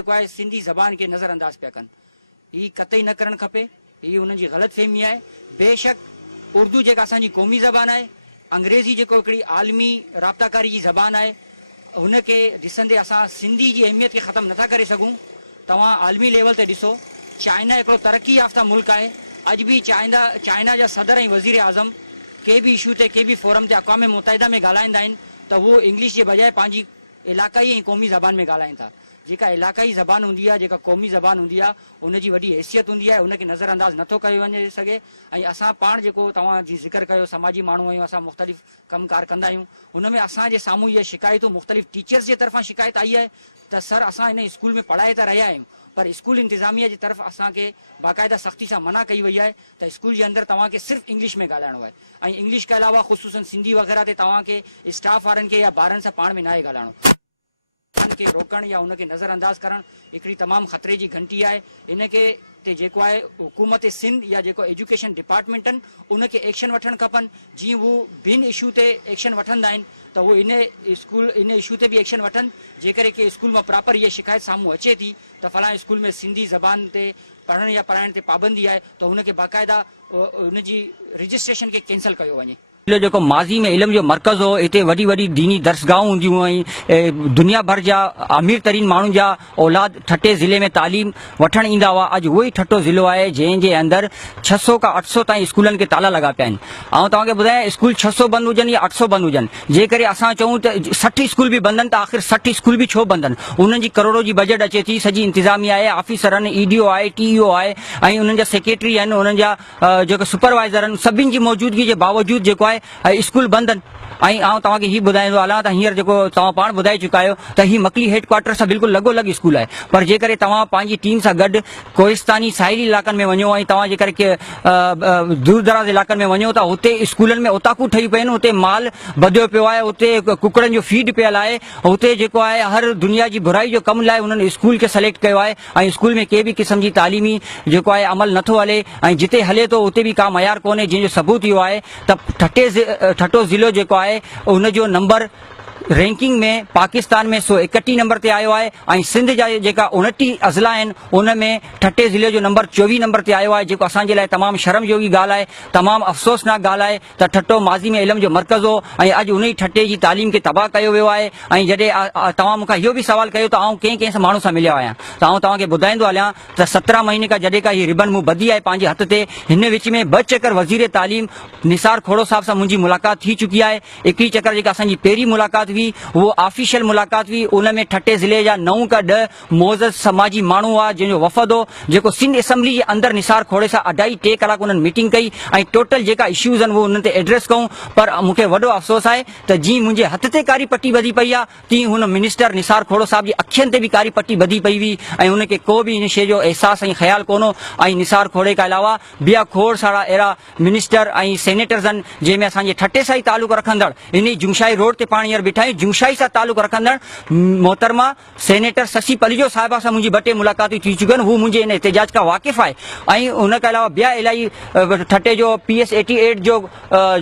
जेको आहे सिंधी ज़बान खे नज़रअंदाज़ पिया कनि। ही कतई न करणु खपे, ही उन्हनि जी ग़लतफ़हमी आहे। बेशक उर्दू जेका असांजी क़ौमी ज़बान आहे, अंग्रेज़ी जेको हिकिड़ी आलमी राब्ताकारी जी ज़बान आहे, हुनखे ॾिसंदे असां सिंधी जी अहमियत खे ख़तमु नथा करे सघूं। तव्हां आलमी लेवल ते ॾिसो, चाइना हिकिड़ो तरक़ी याफ़्ता मुल्क आहे। अॼु बि चाइना जा सदर ऐं वज़ीर आज़म के बि इशू ते, के बि फोरम ते अक़वाम मुतहिदा में ॻाल्हाईंदा आहिनि त उहो इंग्लिश जे बजाए पंहिंजी इलाक़ाई ऐं क़ौमी ज़बान में ॻाल्हाइनि था। जेका इलाक़ाई ज़बान हूंदी आहे, जेका क़ौमी ज़बान हूंदी आहे, उनजी वॾी हैसियत हूंदी आहे, उनखे नज़रअंदाज़ नथो कयो वञे सघे। ऐं असां पाण जेको तव्हां जी ज़िक्र कयो, समाजी माण्हू आहियूं, असां मुख़्तलिफ़ कमकार कंदा आहियूं, हुन में असांजे साम्हूं इहे शिकायतूं मुख़्तलिफ़ टीचर्स जे तरफ़ां शिकायत आई आहे त सर असां हिन स्कूल में पढ़ाए त रहिया आहियूं, पर स्कूल इंतिज़ामिया जी तरफ़ असांखे बाक़ाइदा सख़्ती सां मना कई वई आहे त स्कूल जे अंदरि तव्हांखे सिर्फ़ु इंग्लिश में ॻाल्हाइणो आहे ऐं इंग्लिश खां अलावा ख़ुसूसन सिंधी वग़ैरह ते तव्हांखे स्टाफ वारनि खे या ॿारनि सां पाण में नाहे ॻाल्हाइणो। खे रोकणु या हुनखे नज़रअंदाज़ करणु हिकिड़ी तमामु ख़तरे जी घंटी आहे। इनखे ते जेको आहे हुकूमत सिंध या जेको एजुकेशन डिपार्टमेंट आहिनि उनखे एक्शन वठणु खपनि। जीअं हू भिन इशू ते एक्शन वठंदा आहिनि त उहो इन इशू ते बि एक्शन वठनि। जेकॾहिं के स्कूल मां प्रॉपर इहा शिकायत साम्हूं अचे थी त फलाणे स्कूल में सिंधी ज़बान ते पढ़ण या पढ़ाइण ते पाबंदी आहे त हुनखे बाक़ाइदा उनजी रजिस्ट्रेशन खे कैंसिल कयो वञे। जेको माज़ी में इल्म जो मर्कज़ हो, हिते वॾी वॾी दीनी दर्सगाहूं हूंदियूं ऐं दुनिया भर जा अमीर तरीन माण्हुनि जा औलाद ठटे ज़िले में तालीम वठणु ईंदा हुआ। अॼु उहो ई ठटो ज़िलो आहे जंहिंजे अंदरि 600 खां 800 ताईं स्कूलनि खे ताला लॻा पिया आहिनि। ऐं तव्हांखे ॿुधायां, स्कूल 600 बंदि हुजनि या 800 बंदि हुजनि, जेकॾहिं असां चऊं त 60 स्कूल बि बंदि आहिनि त आख़िर 60 स्कूल बि छो बंदि आहिनि? उन्हनि जी करोड़ों जी बजट अचे थी, सॼी इंतिज़ामिया आहे, ऑफिसर आहिनि, ईडीओ आहे, टीईओ आहे ऐं उन्हनि जा सेक्रेटरी आहिनि, उन्हनि जा जेको सुपरवाइज़र आहिनि, सभिनि जी मौजूदगी जे बावजूदि जेको आहे स्कूल बंदि आहिनि। ऐं आउं तव्हांखे हीअ ॿुधाईंदो हलां त हींअर जेको तव्हां पाण ॿुधाए चुका आहियो त हीअ मकली हेडक्वार्टर सां बिल्कुलु लॻोलॻि स्कूल आहे। पर जेकॾहिं तव्हां पंहिंजी टीम सां गॾु कोहिस्तानी साहिली इलाइक़नि में वञो ऐं तव्हां जेकॾहिं के दूर दराज़ इलाइक़नि में वञो त हुते स्कूलनि में उताकू ठही पियूं आहिनि, हुते माल बधियो पियो आहे, हुते कुकड़नि जो फीड पियल आहे, हुते जेको आहे हर दुनिया जी बुराई जो कम लाइ हुननि स्कूल खे सेलेक्ट कयो आहे ऐं स्कूल में के बि क़िस्म जी तालीमी जेको आहे अमल नथो हले ऐं जिते हले थो उते बि का मयार कोन्हे। जंहिंजो सबूत इहो आहे त ठटो ज़िलो जेको आहे उनजो नंबर रैंकिंग में पाकिस्तान में 131 नंबर ते आयो आहे ऐं सिंध जा जेका 29 अज़ला आहिनि उन में ठटे ज़िले जो नंबर 24 नंबर ते आयो आहे, जेको असांजे लाइ तमामु शर्म जोगी ॻाल्हि आहे, तमामु अफ़सोसनाक ॻाल्हि आहे त ठटो माज़ी में इल्म जो मर्कज़ हो ऐं अॼु उन ई ठटे जी तालीम खे तबाह कयो वियो आहे। ऐं जॾहिं तव्हां मूंखां इहो बि सवाल कयो त आउं कंहिं माण्हू सां मिलियो आहियां त आउं तव्हांखे ॿुधाईंदो हलियां त 17 महीने खां जॾहिं का हीअ रिबन मूं ॿधी आहे पंहिंजे हथ ते, हिन विच में 2 चकर वज़ीर तालीम निसार खोड़ो साहब सां मुंहिंजी मुलाक़ात थी चुकी आहे। हिकिड़ी चकर जेका असांजी पहिरीं मुलाक़ात हुई उहो ऑफिशियल मुलाक़ात हुई, उन में ठटे ज़िले जा 9 खां 10 मोज़ज़ समाजी माण्हू हुआ जंहिंजो वफ़द हो, जेको सिंध असेंबली जे अंदरि निसार खोड़े सां 2.5-3 कलाक उन्हनि मीटिंग कई ऐं टोटल जेका इश्यूज़ आहिनि उहे उन्हनि ते एड्रेस कयूं। पर मूंखे वॾो अफ़सोस आहे त जीअं मुंहिंजे हथ ते कारी पटी ॿधी पई आहे, तीअं हुन मिनिस्टर निसार खोड़ो साहब जी अखियुनि ते बि कारी पटी ॿधी पई हुई ऐं हुनखे को बि हिन शइ जो अहसासु ऐं ख़्यालु कोन हो। ऐं निसार खोड़े खां अलावा ॿिया खोड़ सारा अहिड़ा मिनिस्टर ऐं सेनेटर्स आहिनि जंहिंमें असांजे ठटे सां ई तालुक़ु रखंदड़, इन जुमशाही रोड ते पाण हींअर बीठा आहियूं, जुमशाही सां तालुक़ु रखंदड़ मोहतरमा सेनेटर शशि पलिजो साहिबा सां मुंहिंजी 2 टे मुलाक़ातूं थी चुकियूं आहिनि, हू मुंहिंजे इन एहतजाज खां वाक़िफ़ आहे। ऐं हुन खां अलावा ॿिया इलाही ठटे जो PS 88 जो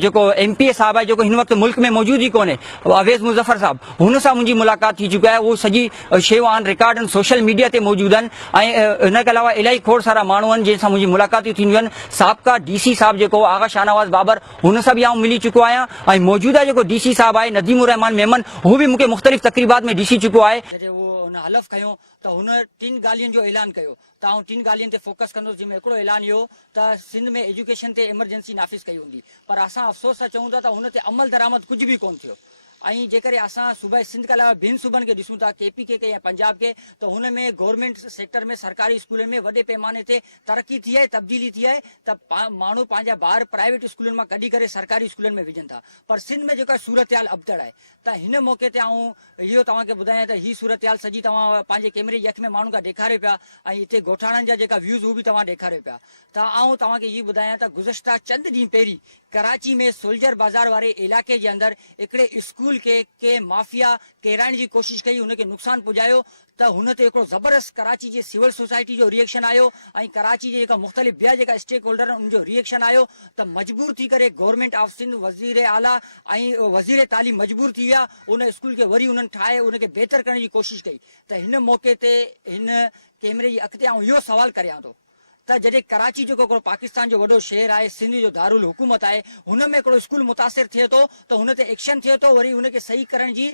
जेको MPA साहिब आहे, जेको हिन वक़्तु मुल्क में मौजूदु ई कोन्हे, अवेज़ मुज़फ़र साहब, हुन सां मुंहिंजी मुलाक़ात थी चुकी आहे। उहो सॼी शयूं ऑन रिकॉर्ड आहिनि, सोशल मीडिया ते मौजूदु आहिनि। ऐं हिन खां अलावा इलाही खोड़ सारा माण्हू आहिनि जंहिंसां मुंहिंजी मुलाक़ातूं थींदियूं आहिनि। साबिक़ा DC साहब जेको आगा शाहनवाज़ बाबर, हुन सां बि आउं मिली चुको आहियां ऐं मौजूदा जेको DC साहब आहे नदीमुर रहमान मेमन, हू बि मूंखे मुख़्तलिफ़ तक़रीबात में ॾिसी चुको आहे। जॾहिं उहो हुन हलफ़ खयो त हुन 3 ॻाल्हियुनि जो ऐलान कयो त आउं 3 ॻाल्हियुनि ते फोकस कंदुसि, जंहिंमें हिकिड़ो ऐलान इहो त सिंध में एजुकेशन ते इमरजेंसी नाफ़िज़ कई हूंदी, पर असां अफ़सोस सां चऊं था त हुन ते अमल दरामद कुझु बि कोन थियो। ऐं जेकॾहिं असां सूबे सिंध खां अलावा ॿियनि सूबनि खे ॾिसूं था, KPK के या पंजाब के, त हुन में गवर्नमेंट सेक्टर में सरकारी स्कूलनि में वॾे पैमाने ते तरक़ी थी आहे, तब्दीली थी आहे त माण्हू पंहिंजा ॿार प्राइवेट स्कूलनि मां कढी करे सरकारी स्कूलनि में विझनि था। पर सिंध में जेका सूरत हाल अबतड़ आहे, त हिन मौक़े ते आउं इहो तव्हांखे ॿुधायां त हीअ सूरत हाल सॼी तव्हां पंहिंजे कैमरे जी अखि में माण्हुनि खां ॾेखारियो पिया ऐं हिते ॻोठाणनि जा जेका व्यूज़ हू बि तव्हां ॾेखारियो पिया। त आउं तव्हांखे हीअ ॿुधायां त गुज़िश्ता चंद ॾींहं पहिरीं कराची में सोल्जर बाज़ार वारे इलाइक़े जे अंदरि हिकिड़े स्कूल स्कूल के माफ़िया किराइण जी कोशिशि कई, हुनखे नुक़सानु पुॼायो त हुन ते हिकिड़ो ज़बरदस्त कराची जे सिविल सोसाइटी जो रिएक्शन आयो ऐं कराची जे जेका मुख़्तलिफ़ ॿिया जेका स्टेक होल्डर आहिनि उनजो रिएक्शन आयो त मजबूर थी करे गवर्नमेंट ऑफ सिंध वज़ीर आला ऐं वज़ीर तालीम मजबूर थी विया, उन स्कूल खे वरी उन्हनि ठाहे उनखे बहितर करण जी कोशिशि कई। त हिन मौक़े ते हिन कैमरे जी अॻिते आउं इहो सवाल करियां थो त जॾहिं कराची जेको हिकिड़ो पाकिस्तान जो वॾो शहर आहे, सिंध जो दारुल हुकूमत आहे, हुन में हिकिड़ो स्कूल मुतासिर थिए थो त हुन ते एक्शन थिए थो, वरी हुनखे सही करण जी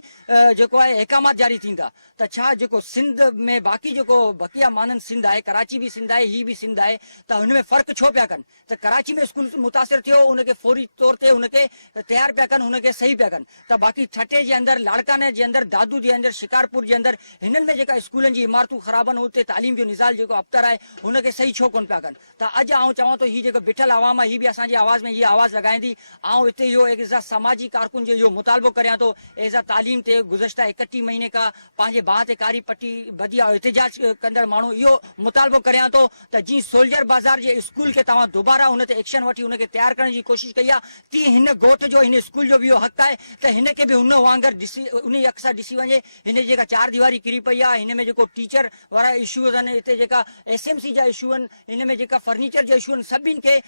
जेको आहे अहकामात जारी थींदा, त छा जेको सिंध में बाक़ी जेको बक़िया मानंद सिंध आहे, कराची बि सिंध आहे, हीअ बि सिंध आहे, त हुन में फ़र्क़ु छो पिया कनि त कराची में स्कूल मुतासिर थियो उनखे फौरी तौर ते हुनखे तयारु पिया कनि, हुनखे सही पिया कनि, त बाक़ी ठटे जे अंदरि, लाड़काने जे अंदरि, दादू जे अंदरि, शिकारपुर जे अंदरि हिननि में जेका स्कूलनि जी इमारतूं ख़राब आहिनि, उते तालीम जो निज़ाल जेको अफ़्तर आहे हुनखे सही छो कोन पिया कनि। त अॼु आउं चवां थो हीअ जेको बिठल आवाम आहे हीअ बि असांजी आवाज़ में हीअ आवाज़ लॻाईंदी। आउं हिते इहो एज़ अ समाजी कारकुन जो इहो मुतालबो करियां थो, एज़ अ तालीम ते गुज़श्ता 31 महीने खां पंहिंजे बाहि ते कारी पट्टी बधी आहे, एहतिजाज कंदड़ माण्हू इहो मुतालबो करियां थो त जीअं सोल्जर बाज़ार जे स्कूल खे तव्हां दुबारा हुन ते एक्शन वठी हुनखे तयारु करण जी कोशिशि कई आहे, तीअं हिन ॻोठ जो हिन स्कूल जो बि इहो हक़ आहे त हिनखे बि हुन वांगुरु ॾिसी उन अख सां ॾिसी वञे। हिन जेका 4 दीवारी किरी पई आहे, हिन में जेको टीचर वारा इशूज़ आहिनि, हिते जेका SMC जा इशू आहिनि, हिन में जेका फर्नीचर जो इशू आहिनि, सभिनि खे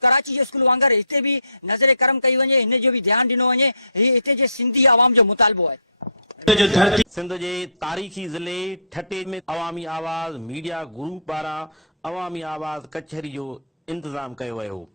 कराची जे स्कूल वांगुरु हिते बि नज़र करम कई वञे, हिन जो बि ध्यानु ॾिनो वञे। हीअ हिते जे सिंधी आवाम जो मुतालबो आहे। सिंध जे तारीख़ी ज़िले ठटे में अवामी आवाज़ मीडिया ग्रुप पारां अवामी आवाज़ कचहरी जो इंतज़ाम कयो वियो हो।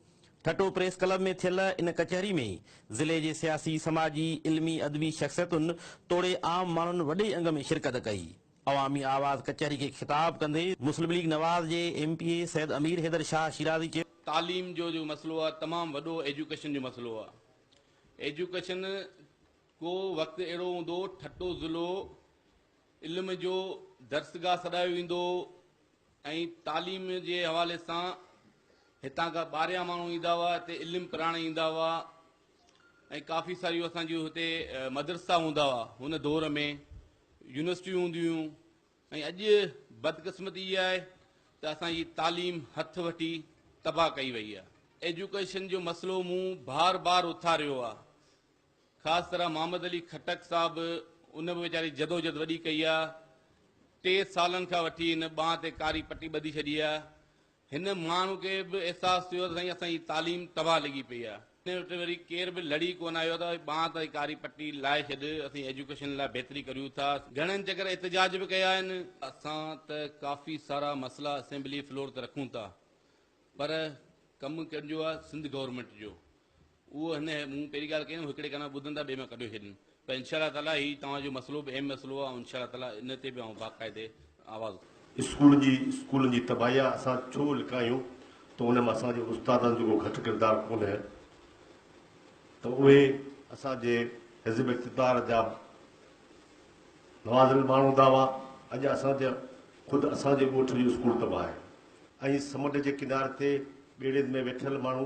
ठटो प्रेस क्लब में थियल इन कचहरी में ज़िले जे सियासी समाजी इल्मी अदबी शख़्सियतुनि तोड़े आम माण्हुनि वॾे अंग में शिरकत कई। अवामी आवाज़ कचहरी खे ख़िताब कंदे मुस्लिम लीग नवाज़ जे MPA सैयद अमीर हैदर शाह शिराज़ी चयो, तालीम जो मसलो आहे तमामु वॾो एजुकेशन जो मसलो आहे। एजुकेशन को वक़्तु अहिड़ो हूंदो ठटो ज़िलो इल्म जो दर्सगाह सॾायो वेंदो ऐं तालीम जे हवाले सां हितां खां ॿाहिरियां माण्हू ईंदा हुआ, हिते इल्मु पढ़ाइण ईंदा हुआ ऐं काफ़ी सारियूं असांजियूं हिते मदरसा हूंदा हुआ हुन दौर में, यूनिवर्सिटियूं हूंदियूं हुयूं। ऐं अॼु बदकिस्मती इहा आहे त असांजी तालीम हथु वठी तबाह कई वई आहे। एजुकेशन जो मसइलो मूं बार बार उथारियो आहे, ख़ासि तरह मोहम्मद अली खटक साहिबु उन बि वीचारी जदोजहद वॾी कई आहे। 3 सालनि खां वठी हिन बांह ते कारी पटी ॿधी छॾी आहे। हिन माण्हू खे बि अहसासु थियो त साईं असांजी तालीम तबाह लॻी पई आहे। हिन वटि वरी केर बि लड़ी कोन आयो त बांह ते कारी पटी लाहे छॾ, असीं एजुकेशन लाइ बहितरी करियूं था। घणनि चकर एहतिजाज बि कया आहिनि। असां त काफ़ी सारा मसइला असेंबली फ्लोर ते रखूं था, पर कमु कंहिंजो आहे सिंध गवर्नमेंट जो, उहो हिन मूं पहिरीं ॻाल्हि कई हिकिड़े कान ॿुधंदा ॿिए में कढियो छॾनि, पर इंशाअल्लाह ताला हीउ तव्हांजो मसइलो बि अहम मसइलो आहे। इंशाअल्लाह ताला इन ते बि आउं बाक़ाइदे आवाज़ स्कूलनि जी तबाही असां छो लिकायूं त हुन में असांजे उस्तादनि जो घटि किरदारु कोन्हे, त उहे असांजे हिज़्ब इक़्तिदार जा नवाज़िल माण्हू हूंदा हुआ। अॼु असांजा ख़ुदि असांजे ॻोठ जो स्कूल तबाह आहे ऐं समुंड जे किनारे ते ॿेड़े में वेठल माण्हू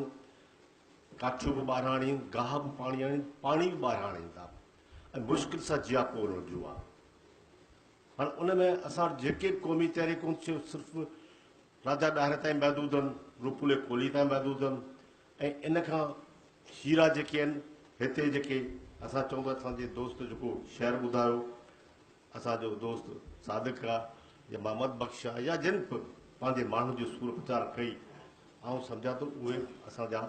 काठियूं बि ॿाहिरां आणीनि, गाह बि पाणी आणीनि, पाणी बि ॿाहिरां आणीनि था ऐं मुश्किल सां जियापो हुनजो आहे। हाणे उन में असां जेके क़ौमी तहरीकूं सिर्फ़ु राजा ॾाहिर ताईं महदूद आहिनि, रूपुले कोहली ताईं महदूद आहिनि ऐं इन खां हीरा जेके आहिनि हिते जेके असां चऊं था असांजे दोस्त जेको शहर ॿुधायो, असांजो दोस्त सादिक आहे या मोहम्मद बख्श आहे या जिन बि पंहिंजे माण्हू जो सूर प्रचार कई, आउं सम्झां थो उहे असांजा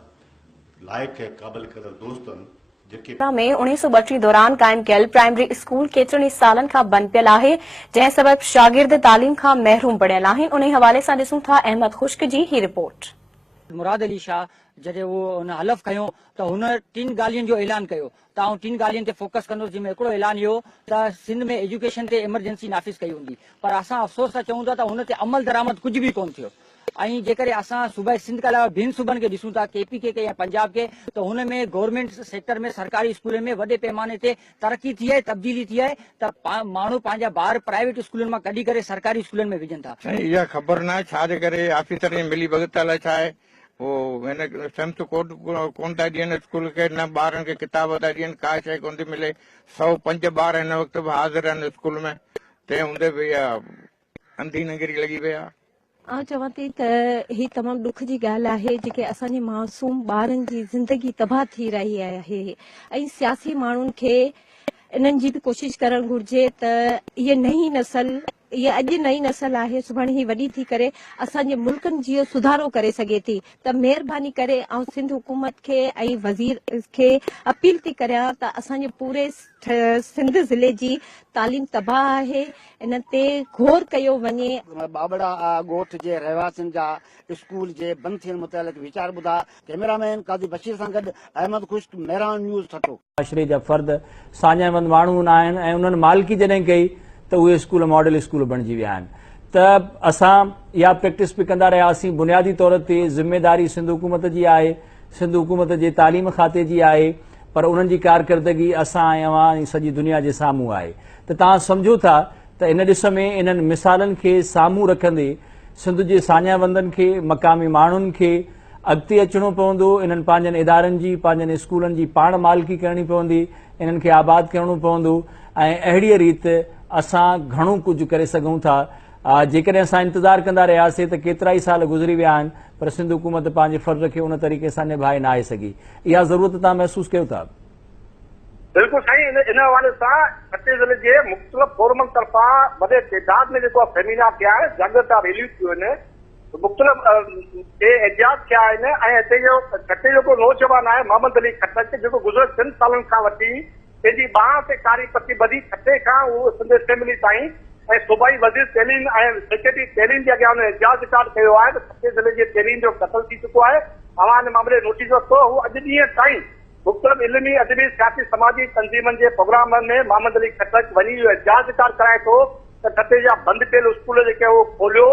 लाइक़ु ऐं क़ाबिल क़दर दोस्त आहिनि जेके में 1932 दौरान कायम कयल प्राइमरी स्कूल केतिरनि सालनि खां बंदि पियल आहे, जंहिं सबब शागिर्द तालीम खां महरूम पढ़ियल आहिनि। उन हवाले सां ॾिसूं था अहमद खुश्क जी ही रिपोर्ट। मुराद अली शाह जॾहिं उहो हुन हलफ़ खयो त हुन 3 ॻाल्हियुनि जो ऐलान कयो, त आउं 3 ॻाल्हियुनि ते फोकस कंदुसि, जंहिंमें हिकिड़ो ऐलान इहो त सिंध में एजुकेशन ते इमरजेंसी नाफ़िज़ कई हूंदी, पर असां अफ़सोस सां चऊं था त हुन ते अमल दरामद कुझु बि कोन थियो। ऐं जेकॾहिं असां सूबाई सिंध खां अलावा ॿियनि सूबनि खे ॾिसूं था, KP के या पंजाब के, त हुन में गवर्नमेंट सेक्टर में सरकारी स्कूलनि में वॾे पैमाने ते तरक़ी थी आहे, तब्दीली थी आहे, त माण्हू पंहिंजा ॿार प्राइवेट स्कूलनि मां कढी करे सरकारी स्कूलनि में विझनि था। इहा ख़बर न आहे छा जे करे ऑफिसर जी मिली भगत अलाए छा आहे, वो हिन सेंस कोड कोन था ॾियनि स्कूल खे, न ॿारनि खे किताब था ॾियनि, का शइ कोन थी मिले। 105 ॿार हिन वक़्तु बि हाज़िर आहिनि स्कूल में, तंहिं हूंदे बि इहा अंधी नंगरी लॻी पई आहे। आउं चवां थी त ही तमामु ॾुख जी ॻाल्हि आहे जेके असांजे मासूम ॿारनि जी ज़िंदगी तबाह थी रही आहे ऐं सियासी माण्हुनि खे इन्हनि जी बि कोशिशि करणु घुर्जे त इहे नई नस्ल इहा अॼु नई नस्ल आहे सुभाणे ही वॾी थी करे असांजे मुल्कनि जी सुधारो करे सघे थी त महिरबानी करे ऐं सिंध हुकूमत खे ऐं वज़ीर खे अपील थी करियां त असांजे पूरे सिंध ज़िले जी तालीम तबाह आहे इन ते गौर कयो वञे। बाबड़ा ॻोठ जे रहवासियुनि जा स्कूल जे बंदि थियण मुतालिक़ वीचार ॿुधा। कैमरामैन काज़ी बशीर सां गॾु अहमद खुश्क, मेहरान न्यूज़ ठटो। माशरे जा फ़र्द साञावंद माण्हू आहिनि ऐं उन्हनि मालिकी जॾहिं कई त उहे स्कूल मॉडल स्कूल बणिजी विया आहिनि। त असां इहा प्रैक्टिस बि कंदा रहियासीं। बुनियादी तौर ते ज़िम्मेदारी सिंध हुकूमत जी आहे, सिंध हुकूमत जे तालीम खाते जी आहे, पर उन्हनि जी कारकर्दगी असां ऐं अवां ऐं सॼी दुनिया जे साम्हूं आहे। त तव्हां सम्झो था त इन ॾिस में इन्हनि मिसालनि खे साम्हूं रखंदे सिंध जे साञावंदनि खे, मक़ामी माण्हुनि खे अॻिते अचिणो पवंदो। इन्हनि पंहिंजनि इदारनि जी, पंहिंजनि स्कूलनि जी पाण मालिकी करणी पवंदी, इन्हनि खे आबाद करणो पवंदो ऐं अहिड़ीअ रीति असां घणो कुझु करे सघूं था। जेकॾहिं असां इंतज़ारु कंदा रहियासीं त केतिरा ई साल गुज़री विया आहिनि पर सिंध हुकूमत पंहिंजे फ़र्ज़ खे उन तरीक़े सां निभाए न आहे सघी। इहा ज़रूरत तव्हां महसूसु कयो था? बिल्कुलु साईं, इन हवाले सां कच्छ ज़िले जे मुख़्तलिफ़ फोरमनि तरफ़ां वॾे तइदाद में जेको सेमिनार थिया आहिनि, जागृता रैलियूं थियूं आहिनि, मुख़्तलिफ़ एजाज थिया आहिनि ऐं हिते जो कच्छ जो को नौजवान आहे मोहम्मद अली खटक, जेको गुज़िरियल 3 सालनि खां वठी पंहिंजी ॿांह ते कारी पटी ॿधी खटे खां उहो सिंध असेंबली ताईं ऐं सूबाई वज़ीर तइलीम ऐं सेक्रेटरी तइलीम जे अॻियां हुन एजाज रिकॉर्ड कयो आहे त कच्छ ज़िले जे तइलीम जो क़त्ल थी चुको आहे। अवां हिन मामले नोटिस वरितो। हू अॼु ॾींहं ताईं मुख़्तलिफ़ इल्मी, अदबी, सियासी, समाजी तंज़ीमनि जे प्रोग्रामनि में मोहम्मद अली खटक वञी एजाज रिकॉर्ड कराए थो त कच्छ जा बंदि कयल स्कूल जेके उहो खोलियो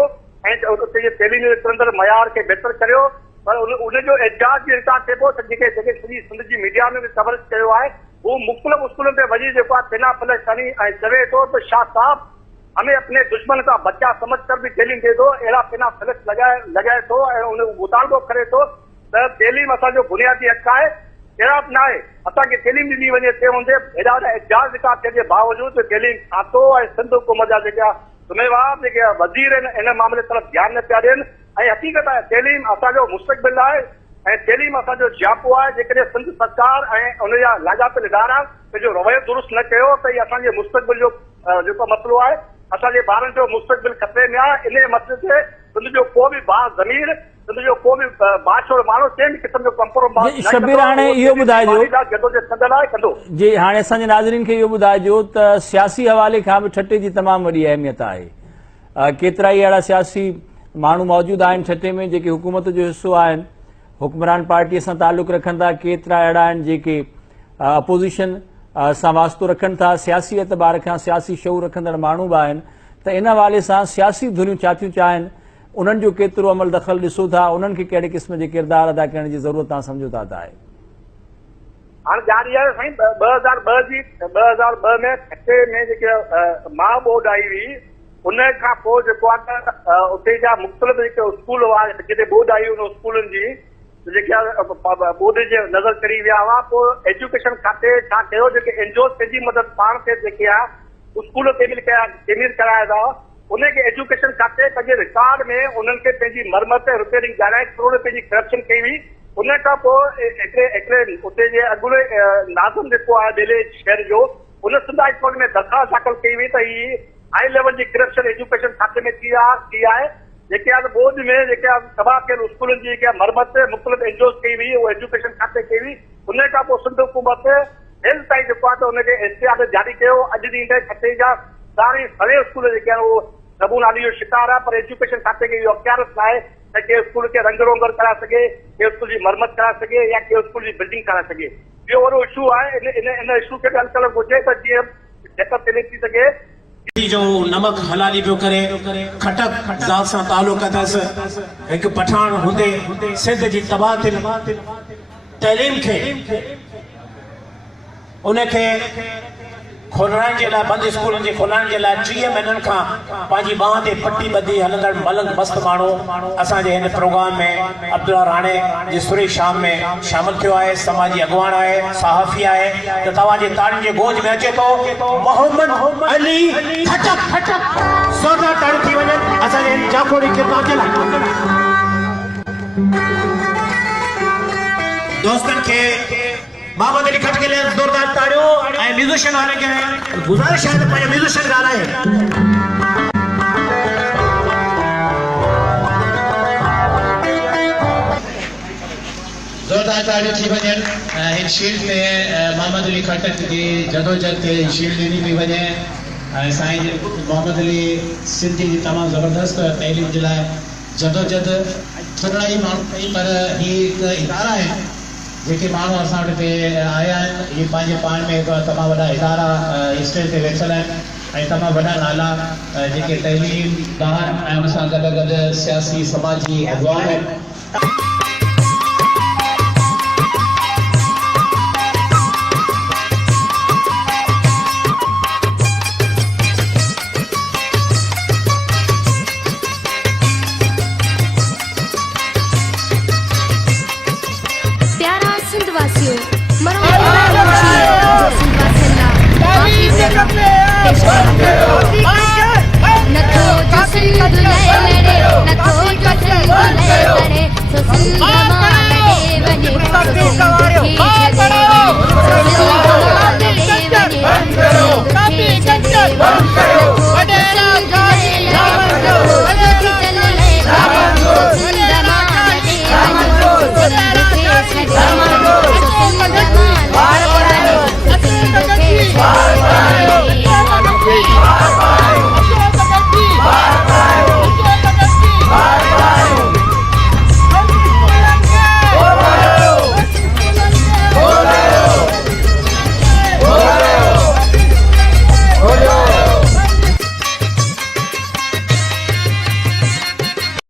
ऐं उते जे तइलीमी अंदरि मयार खे बहितर करियो। पर उनजो एजाज बि रिकॉर्ड थिए पियो त जेके सॼी सिंध जी मीडिया में बि कवरेज कयो आहे, हू मुख़्तलिफ़ स्कूलनि ते वञी जेको आहे पिना फलक खणी ऐं चवे थो त शाह साहब हमें अपने दुश्मन का बच्चा समझ कर भी तइलीम दे दो। अहिड़ा पिना फलक लॻाए थो ऐं उन मुतालबो करे थो त तइलीम असांजो बुनियादी हक़ आहे। अहिड़ा बि न आहे असांखे तइलीम ॾिनी वञे ते हूंदे हेॾा वॾा एजाज रिकॉर्ड थियण जे बावजूदि तइलीम खातो ऐं सिंध हुकूमत जा जेका ज़िम्मेवार जेके वज़ीर आहिनि इन मामले तरफ़ ध्यानु न पिया ॾियनि। ऐं हक़ीक़त आहे तइलीम असांजो मुस्तक़बिल आहे ऐं तइलीम असांजो जापो आहे। जेकॾहिं सिंध सरकार ऐं उन जा लाॻापियल इदारा पंहिंजो रवैयो दुरुस्त न कयो त इहे असांजे मुस्तक़बिल जो जेको मसइलो आहे, असांजे ॿारनि जो मुस्तक़बिल खतरे में आहे। इन मसइले ते सिंध जो को बि ज़मीर, सिंध जो को बि बाछोड़ माण्हू कंहिं बि क़िस्म जो कंप्रोमाइज़ शबीर, हाणे इहो ॿुधाइजो कंदो जी, हाणे असांजे नाज़रीन खे इहो ॿुधाइजो त सियासी हवाले खां बि ठटे जी तमामु वॾी अहमियत आहे। केतिरा ई अहिड़ा सियासी माण्हू मौजूदु आहिनि ठटे में जेके हुकूमत जो हिसो आहिनि, हुक्मरान पार्टीअ सां तालुक़ु रखनि था। केतिरा अहिड़ा आहिनि जेके अपोज़िशन सां वास्तो रखनि था, सियासी एतबार खां सियासी शऊर रखंदड़ माण्हू बि आहिनि। त इन हवाले सां सियासी धुनियूं छा थियूं चाहिनि, उन्हनि जो केतिरो अमल दख़ल ॾिसो था, उन्हनि खे कहिड़े क़िस्म जे किरदारु अदा करण जी ज़रूरत तव्हां सम्झो था? आहे हाणे ॼाणी आहे साईं 2002 में खटे में जेके मां बोर्ड आई हुई, उन खां पोइ जेको आहे त उते जा मुख़्तलिफ़ जेके स्कूल हुआ जिते बोर्ड आई उन स्कूलनि जी जेके बोर्ड जे नज़र करी विया हुआ। पोइ एजुकेशन खाते छा कयो, जेके एनजीओ पंहिंजी मदद पाण ते जेके आहे स्कूल तइमीर कराया था, उनखे एजुकेशन खाते पंहिंजे रिकॉर्ड में उन्हनि खे पंहिंजी मरमत रिपेयरिंग 11 करोड़ पंहिंजी करप्शन कई हुई। उन खां पोइ हिकिड़े उते जे अॻूणे नाज़िम जेको आहे ॿिए शहर जो, उन सिंध हाई कोर्ट में दरख़्वास्त दाख़िल कई हुई त ही हाई लेवल जी करप्शन एजुकेशन खाते में थी आहे। जेके आहे बोर्ड में जेके तबाह कयल स्कूलनि जी जेके मरमत मुख़्तलिफ़ एनजीओ कई हुई, उहा एजुकेशन खाते कई हुई। उन खां पोइ सिंध हुकूमत हेल्थ ताईं जेको आहे त उनखे इश्तिहार जारी कयो। अॼु ॾींहं ताईं खटे जा सारे स्कूल जेके आहिनि उहो रबू नाली जो शिकार आहे, पर एजुकेशन खाते खे इहो अख़्तियारत न आहे त के स्कूल खे रंग रोगन कराए सघे, के स्कूल जी मरमत कराए सघे या के स्कूल जी बिल्डिंग कराए सघे। इहो वॾो इशू आहे। इन इशू खे हल करणु घुरिजे त जीअं जेका थी सघे। जो नमक हलाली पियो करे, खटक ज़ात सां तालुक़ अथसि, हिकु पठान हूंदे सिंध जी तबाह तइलीम खे उनखे खोलण जे लाइ बंदि स्कूलनि जे खोलण जे लाइ 30 महीननि खां पंहिंजी बांह ते पटी ॿधी हलंदड़ मलंग मस्त माण्हू असांजे हिन प्रोग्राम में अब्दुल्ला राणे जे सुरेश शाम में शामिल थियो आहे। समाजी अॻुवान आहे, सहाफ़ी आहे। त तव्हांजे ताड़ियुनि जे गोज में अचे थो मोहम्मद अली खटक ज़ोरदार ताड़ियूं थी वञनि असांजे हिन जाखोड़ी किरदार जे लाइ। दोस्तन के मोहम्मद अली खटक के लिए जोरदार ताड़ियों ऐं म्यूजिशियन वाले के गुजारिश है तो पंहिंजो म्यूजिशियन ॻाल्हाए। जोरदार ताड़ियूं थी वञनि। हिन शील्ड में मोहम्मद अली खटक जी जदोजहद खे शील्ड ॾिनी पई वञे। साईं मोहम्मद अली सिंधी जी तमामु ज़बरदस्त तइलीम जे लाइ जदोजहद थोरा ई माण्हू कई, पर ही हिकु इदारा आहिनि जेके माण्हू असां वटि हिते आया आहिनि। इहे पंहिंजे पाण में हिकु तमामु वॾा इदारा स्टेज ते वेठल आहिनि ऐं तमामु वॾा नाला जेके तइलीम ॿार ऐं हुन सां गॾु सियासी समाजी अॻुवान आहिनि।